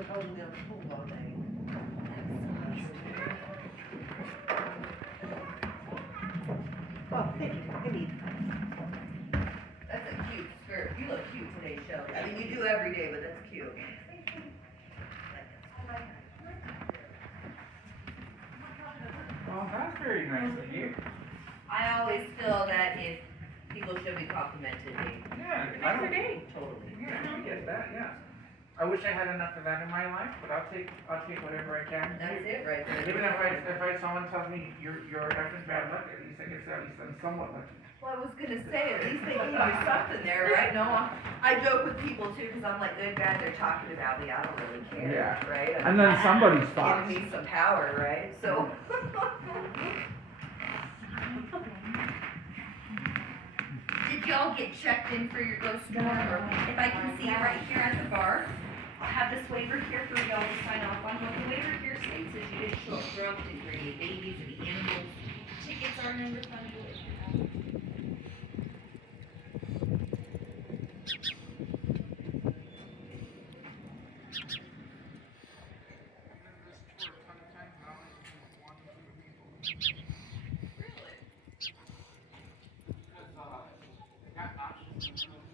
been holding down school all day. Oh, thank you. I need. That's a cute skirt. You look cute today, Shelly. I mean, you do every day, but that's cute. Well, that's very nice of you. I always feel that if people should be complimented, Yeah, I don't day. Totally. Yeah, I get that, yeah. I wish I had enough of that in my life, but I'll take whatever I can. That's it right there. Even if someone tells me you're effing bad luck, at least I guess at least I'm somewhat lucky. Well, I was gonna say, at least they gave you something there, right? No, I joke with people too, because I'm like, good, bad, they're talking about me, I don't really care, Yeah. right? And then somebody's Giving thoughts. me some power, right? So. Did y'all get checked in for your ghost storm, or if I can see you right here at the bar, I'll have this waiver here for y'all to sign off on. What the waiver here states is you didn't show up drunk, didn't bring any babies, any animals. Tickets are non-refundable if you have them. Really? Because, got options.